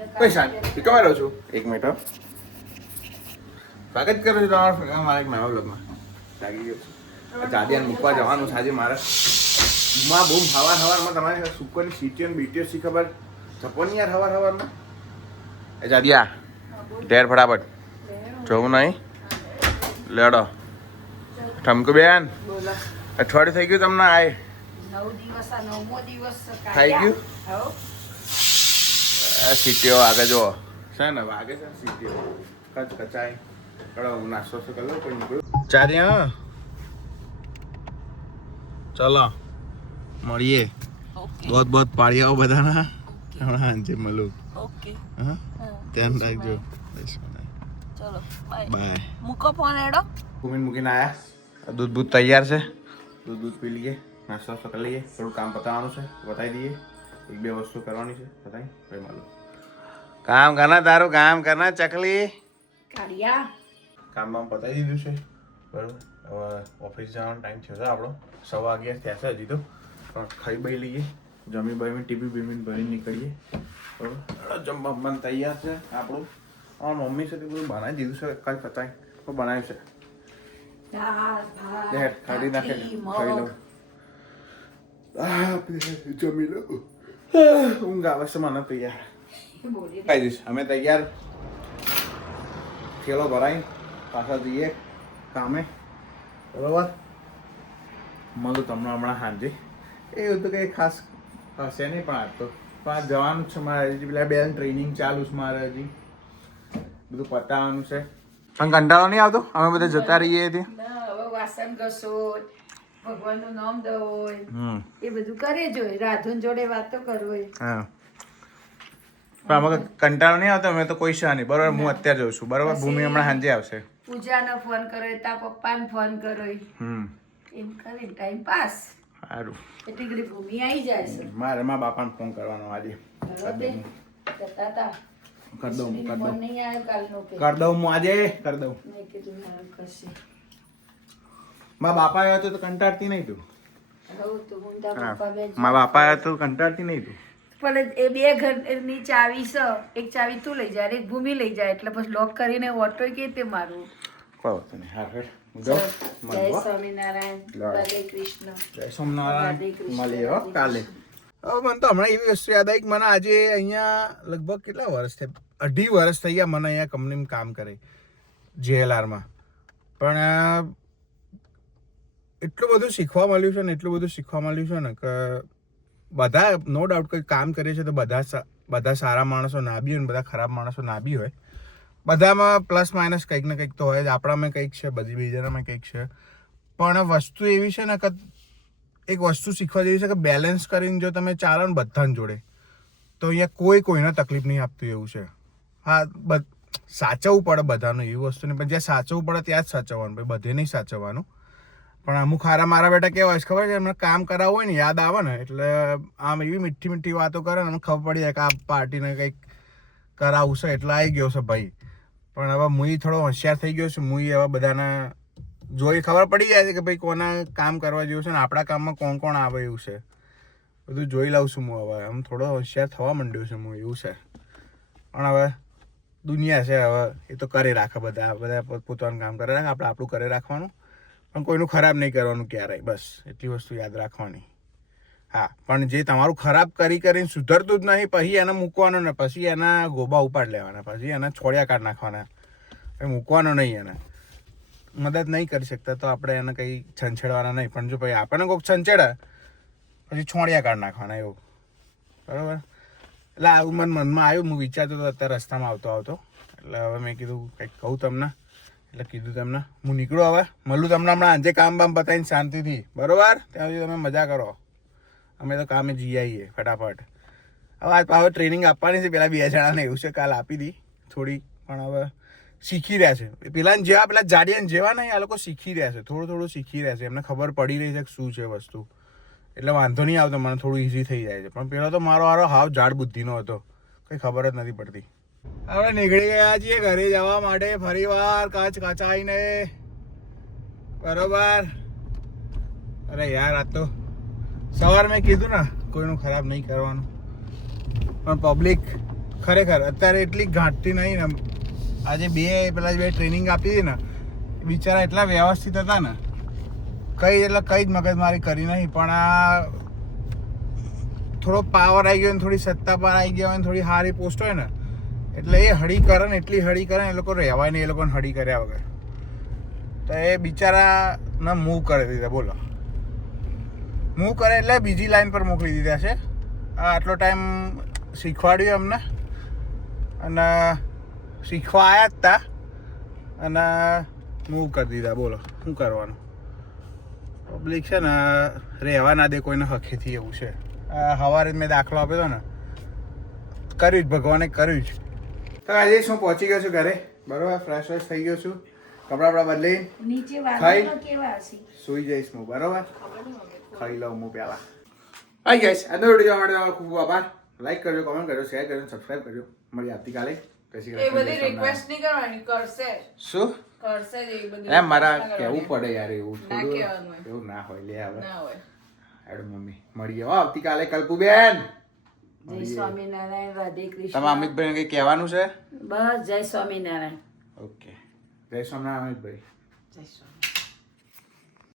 પૈસા કમાઈ રહ્યો છું 1 મિનિટ. સ્વાગત કરું છું તમારા મારા એક નવા બ્લોગમાં. લાગી ગયો છું જાદિયાને મૂકવા જવાનું છે આજે મારે. માં બહુ હવારમાં તમારે સુપરની સીટીઓ ને બીટીઓ શી ખબર જપો નહીં યાર હવારમાં. એ જાદિયા ઢેર ફટાફટ જોવું નહીં લેડો. ઠમકુ બેન અઠવાડિયું થઈ ગયું તમને આય 9 દિવસ આ 9મો દિવસ થઈ ગયું. સીટીઓ આગળ જો છે ને વાગે છે સીટીઓ કચ કચાય. ચલો હું નાસ્તો કરી લઉં કોઈ નીકળ્યું ચાર્યા. ચલો મળીએ. બહુ પાડી આવો બધાના હમણાં હાંજે મળું. ઓકે હા ધ્યાન રાખજો. ચલો બાય બાય. મૂકો ફોન એડો. ભૂમિને મૂકીને આવ્યા. દૂધ તૈયાર છે. દૂધ પી લઈએ. નાસ્તો કરી લઈએ. થોડું કામ પતાવવાનું છે બતાવી દઈએ. 1-2 વસ્તુ કરવાની છે બતાવી ભાઈ મળું. કામ કરના તારું કામ કરના ચકલી. કાઢિયા કામ બામ પતાવી દીધું છે બરાબર. હવે ઓફિસ જવાનો ટાઈમ થયો છે આપણો 11:15 થયા છે હજી તો. પણ ખાઈ બાઈ લઈએ. જમી બમી ટીવી બીમીને ભરીને નીકળીએ બરાબર. જમવા બમવાનું તૈયાર છે આપણું. અમારા મમ્મી સાથે બધું બનાવી દીધું છે. કાંઈ પતાય તો બનાવ્યું છે. ખાડી નાખે ખાઈ લઉં. જમી લઉં. ઊંઘ આવે છે મને તૈયાર. ખાઈ દઈશ અમે તૈયાર. થેલો ભરાઈ પાછા જઈએ કામે બરોબર. મળું તમને હમણાં સાંજે. એવું તો કંઈ ખાસ હશે નહીં પણ આજ તો પણ જવાનું જ છે મારે. હજી પેલા બેન ટ્રેનિંગ ચાલુ છે મારે. હજી બધું પતાવવાનું છે. પણ કંટાળો નહીં આવતો અમે બધા જતા રહીએ ત્યાં. હવે વાસણ ઘસો ભગવાનનું નામ દવો એ બધું કરે જોઈ. રાધુન જોડે વાતો કરવો. હા પણ અમે કંટાળો નહીં આવતો. અમે તો કોઈ છે નહીં બરોબર. હું અત્યારે જઉં છું બરોબર. ભૂમિ હમણાં સાંજે આવશે. પૂજાને ફોન કરો તા પપ્પાને ફોન કરો એમ કરીને ટાઈમ પાસ. સારું એટલી ઘડી ભૂમિ આવી જાય છે. મારે મારા બાપાને ફોન કરવાનો આજે. જતા તા કરી દઉં ફોન નહીં આવ્યો કાલનો કે કરી દઉં હું આજે કરી દઉં. મેં કીધું હા કરશે. મારા બાપા આવ્યો તો કંટાળતી નહીં તું. હવે તો હું તારા પપ્પા બે મારા બાપા આવ્યો તો કંટાળતી નહીં તું. પણ એ 2 ઘરની ચાવી છે. એક ચાવી તું લઈ જાય એક ભૂમિ લઈ જાય એટલે પછી લોક કરીને ઓટો કે તે મારું. કોઈ વાત નહીં. હા ફેર જય સ્વામિનારાયણ રાધે કૃષ્ણ. જય સોમનારાયણ. મળીએ હો કાલે. હવે મને તો હમણાં એવી વસ્તુ યાદ આવી કે મને આજે અહીંયા લગભગ કેટલા વર્ષ થયા 2.5 વર્ષ થઈ ગયા મને અહીંયા કંપનીમાં કામ કરે JLRમાં. પણ એટલું બધું શીખવા મળ્યું છે ને એટલું બધું શીખવા મળ્યું છે ને કે બધા નો ડાઉટ કંઈ કામ કરે છે તો બધા સારા માણસો ના બી હોય ને બધા ખરાબ માણસો ના બી હોય. બધામાં પ્લસ માઇનસ કંઈક ને કંઈક તો હોય જ. આપણામાં કંઈક છે બધી બીજાનામાં કંઈક છે. પણ વસ્તુ એવી છે ને કે એક વસ્તુ શીખવા જેવી છે કે બેલેન્સ કરીને જો તમે ચાલો ને બધાને જોડે તો અહીંયા કોઈને તકલીફ નહીં આપતું એવું છે. હા સાચવવું પડે બધાનું એવી વસ્તુ નહીં. પણ જ્યાં સાચવવું પડે ત્યાં જ સાચવવાનું ભાઈ. બધે નહીં સાચવવાનું. પણ અમુક હારા મારા બેટા કેવા હોય ખબર છે એમને કામ કરાવવું હોય ને યાદ આવે ને એટલે આમ એવી મીઠી મીઠી વાતો કરે ને અમને ખબર પડી જાય કે આ પાર્ટીને કંઈક કરાવવું છે એટલે આવી ગયો છે ભાઈ. પણ હવે હું થોડો હોશિયાર થઈ ગયો છું. હું હવે બધાને જોઈ ખબર પડી જાય છે કે ભાઈ કોના કામ કરવા જેવું છે ને આપણા કામમાં કોણ કોણ આવે એવું છે. બધું જોઈ લઉં છું હું હવે. આમ થોડો હોશિયાર થવા માંડ્યો છું હું એવું છે. પણ હવે દુનિયા છે હવે એ તો કરી રાખે બધા પોતાનું કામ કરે રાખે. આપણે આપણું કરે રાખવાનું પણ કોઈનું ખરાબ નહીં કરવાનું ક્યારેય. બસ એટલી વસ્તુ યાદ રાખવાની. હા પણ જે તમારું ખરાબ કરીને સુધરતું જ નહીં પછી એને મૂકવાનું ને પછી એના ગોબા ઉપાડ લેવાના પછી એના છોડ્યા કાઢ નાખવાના. મૂકવાનો નહીં એને. મદદ નહીં કરી શકતા તો આપણે એને કંઈ છંછેડવાના નહીં. પણ જો ભાઈ આપણને કોઈક છંછેડે પછી છોડ્યા કાઢ નાખવાના એવું બરાબર. એટલે આવું મનમાં આવ્યું. હું વિચારતો હતો અત્યારે રસ્તામાં આવતો એટલે હવે મેં કીધું કંઈક કહું તમને એટલે કીધું તમને. હું નીકળું હવે મળું તમને હમણાં આજે કામ બામ પતાવીને શાંતિથી બરાબર. ત્યાં સુધી તમે મજા કરો. અમે તો કામે જઈ આવીએ ફટાફટ. હવે ટ્રેનિંગ આપવાની છે પેલા 2 જણાને એવું છે. કાલ આપી દી થોડી પણ હવે શીખી રહ્યા છે. પેલા જાડિયાને જેવા નહીં આ લોકો શીખી રહ્યા છે. થોડું શીખી રહ્યા છે. એમને ખબર પડી રહી છે કે શું છે વસ્તુ. એટલે વાંધો નહીં આવતો. મને થોડું ઇઝી થઈ જાય છે. પણ પેલો તો મારો હાવ જાડ બુદ્ધિનો હતો. કંઈ ખબર જ નથી પડતી. હવે નીકળી ગયા છીએ ઘરે જવા માટે ફરી વાર કાચાઈને બરોબર. અરે યાર આ તો સવાર મેં કીધું ને કોઈનું ખરાબ નહીં કરવાનું પણ પબ્લિક ખરેખર અત્યારે એટલી ઘાટતી નહીં ને. આજે પેલા બે ટ્રેનિંગ આપી હતી ને, બિચારા એટલા વ્યવસ્થિત હતા ને, કઈ જ મગજમારી કરી નહીં. પણ આ થોડો પાવર આવી ગયો ને, થોડી સત્તા પર આવી ગયા હોય ને, થોડી સારી પોસ્ટ હોય ને, એટલે એ હળી કરે ને, એટલી હળી કરે ને, એ લોકો રહેવાય નહીં એ લોકોને હળી કર્યા વગર. તો એ બિચારાને મૂવ કરી દીધા. બોલો, મૂવ કરે એટલે બીજી લાઈન પર મોકલી દીધા છે. આટલો ટાઈમ શીખવાડ્યું અમને, અને શીખવા આવ્યા જ હતા, અને મૂવ કરી દીધા. બોલો શું કરવાનું? પબ્લિક છે ને રહેવા ના દે કોઈને હખેથી, એવું છે. સવારે મેં દાખલો આપ્યો હતો ને, કર્યું જ, ભગવાને કર્યું જ. તો આજે હું પહોંચી ગયો છું ઘરે, બરોબર. ફ્રેશ થઈ ગયો છું, કપડાં બદલી નીચે વાદળો કેવા હશે? સુઈ જઈશ હું, બરોબર. ખાઈ લઉં હું પહેલા. હાય ગાઈસ, આજનો વિડીયો જોવા માટે તમારો ખૂબ ખૂબ આભાર. લાઈક કરજો, કમેન્ટ કરજો, શેર કરજો, સબસ્ક્રાઇબ કરજો. મળીએ આવતીકાલે. એ બધી રિક્વેસ્ટ નહીં કરવાની, કરશે શું કરશે જ એ બધી. એમ મારા કહેવું પડે યાર, એવું ના થોડું કહેવાનું હોય. એવું ના હોય. લે હવે ના હોય. હેડો મમ્મી, મળીએ હો આવતીકાલે. કલ્પુબેન, જય સ્વામિનારાયણ, રાધે કૃષ્ણ. તમે અમિતભાઈ કંઈ કહેવાનું છે? બસ જય સ્વામિનારાયણ. ઓકે, જય સ્વામિનારાયણ અમિતભાઈ. જય સ્વામી.